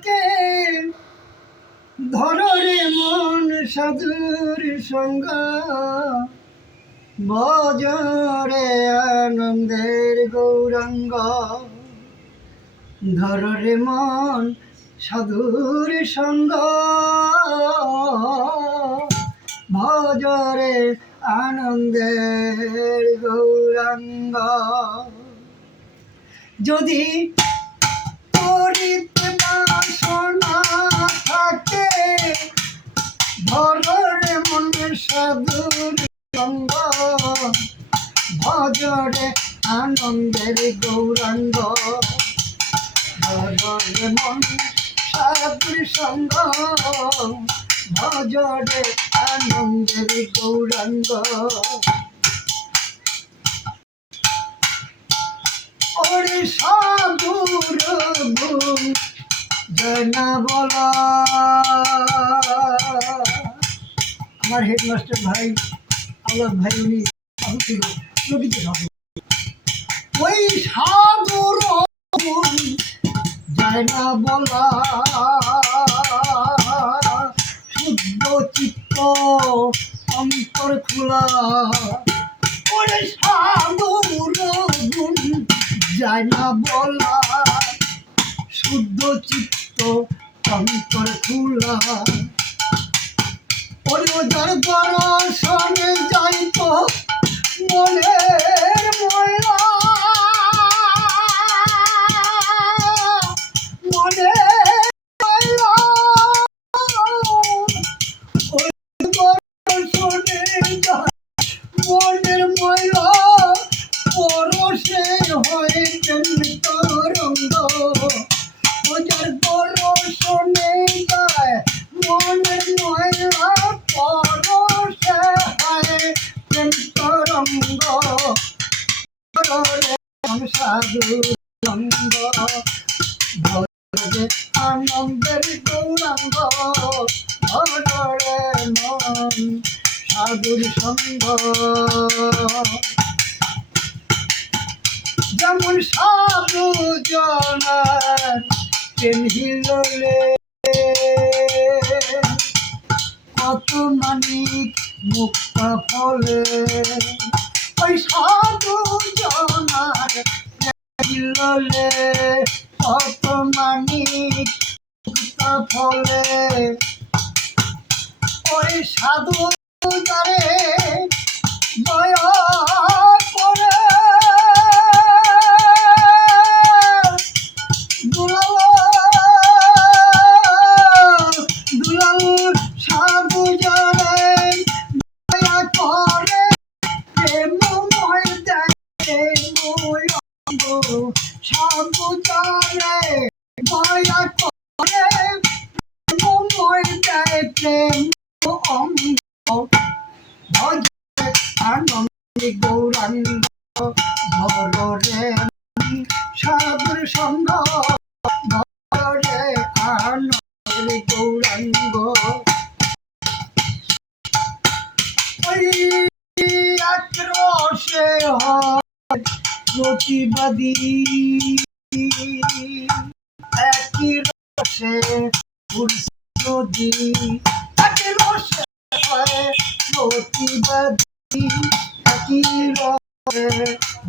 থাকে ধরে মন সাধুর সঙ্গ বজরে আনন্দের গৌরাঙ্গ ধরে মন সাধুর সঙ্গ ভজরে আনন্দের গৌরাঙ্গ যদি করিতে বাসনা থাকে ধরে মনের সাধুর সঙ্গ ভজরে আনন্দের গৌরাঙ্গ ধরে মন সাধুর সঙ্গ ভজরে আনন্দের গৌরাঙ্গ ওরে সাধুর গুণ জানা বলা আমার হেডমাস্টার ভাই আল্লাহ ভাই উনি ছিল প্রকৃতি সাধু ওই সাধুর গুণ জানা বলা শুদ্ধ চিত্ত অন্তর খোলা ওরে সাধুর গুণ যায় না বলা শুদ্ধ চিত্ত অন্তর খোলা ওরে যার দর্শনে যাইত মনের ময়লা মনের ময়লা ওই দর্শনে যায় মনের ময়লা পরশে হয়ে তরঙ্গ ওজার দর্শনে যায় মনের ময়লা পরশে হয় তরঙ্গ সাধু সঙ্গ ভজরে আনন্দের গৌরাঙ্গ ভজরে মন সাধুর সঙ্গ যেমন সাধু জনার চিনহিলে কত মানিক মুক্ত ফলে ওই সাধু জনার চিনহিলে কত মানিক মুক্ত ফলে ওই সাধু যারে দয়া করে দুলাল সাধু যারে দয়া করে প্রেমময় দেয় সাধু যারে দয়া করে প্রেমময় দেয় প্রেম অঙ্গ ভজরে আনন্দে গৌরাঙ্গ ভজরে সাধুর সঙ্গ ভজরে আনন্দে গৌরাঙ্গ ওই এক রসে হয় প্রতিবাদী একই রসে নদী একই রসে হয় প্রতিবাদী একই রসে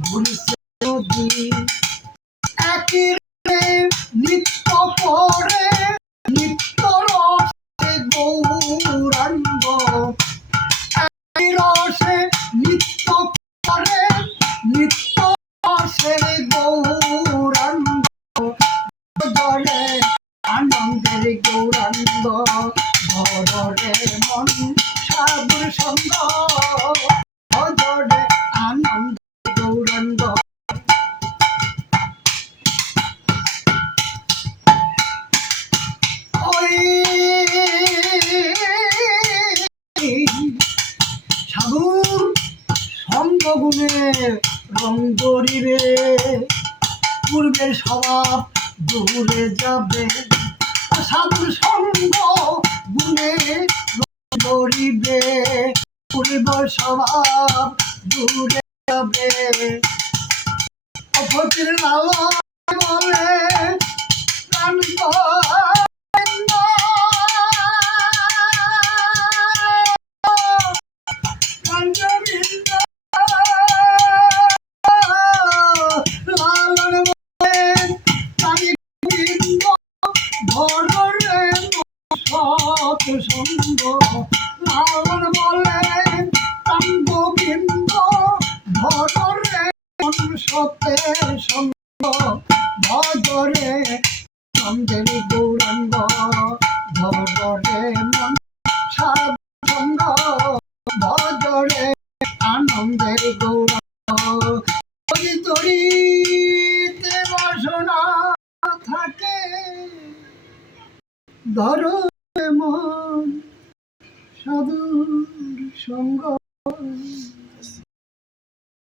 ঘুরছে নদী একই নিত্য করে নিত্য রসে গৌরাঙ্গ একই রসে নিত্য করে নিত্য রসে গৌরাঙ্গ ভজরে আনন্দের গৌরাঙ্গ ভজরে মন সাধুর সঙ্গ ভজরে আনন্দের গৌরাঙ্গ ওই সাধুর সঙ্গ গুণে রং ধরিবে পূর্বের স্বভাব দূরে যাবে সাধুর সঙ্গ গুণে ধরিবে পূর্বের স্বভাব দূরে যাবে অফকির লাল বলে প্রাণ সৎসঙ্গ লালন বলেন প্রাণ গোবিন্দ ভজরে মন সত্যের সঙ্গ ভজরে নন্দের গৌরাঙ্গ ভজরে মন সাধু সঙ্গ ভজরে আনন্দের গৌরাঙ্গ যদি তরিতে বাসনা থাকে ধরো মন সাধুর সঙ্গ।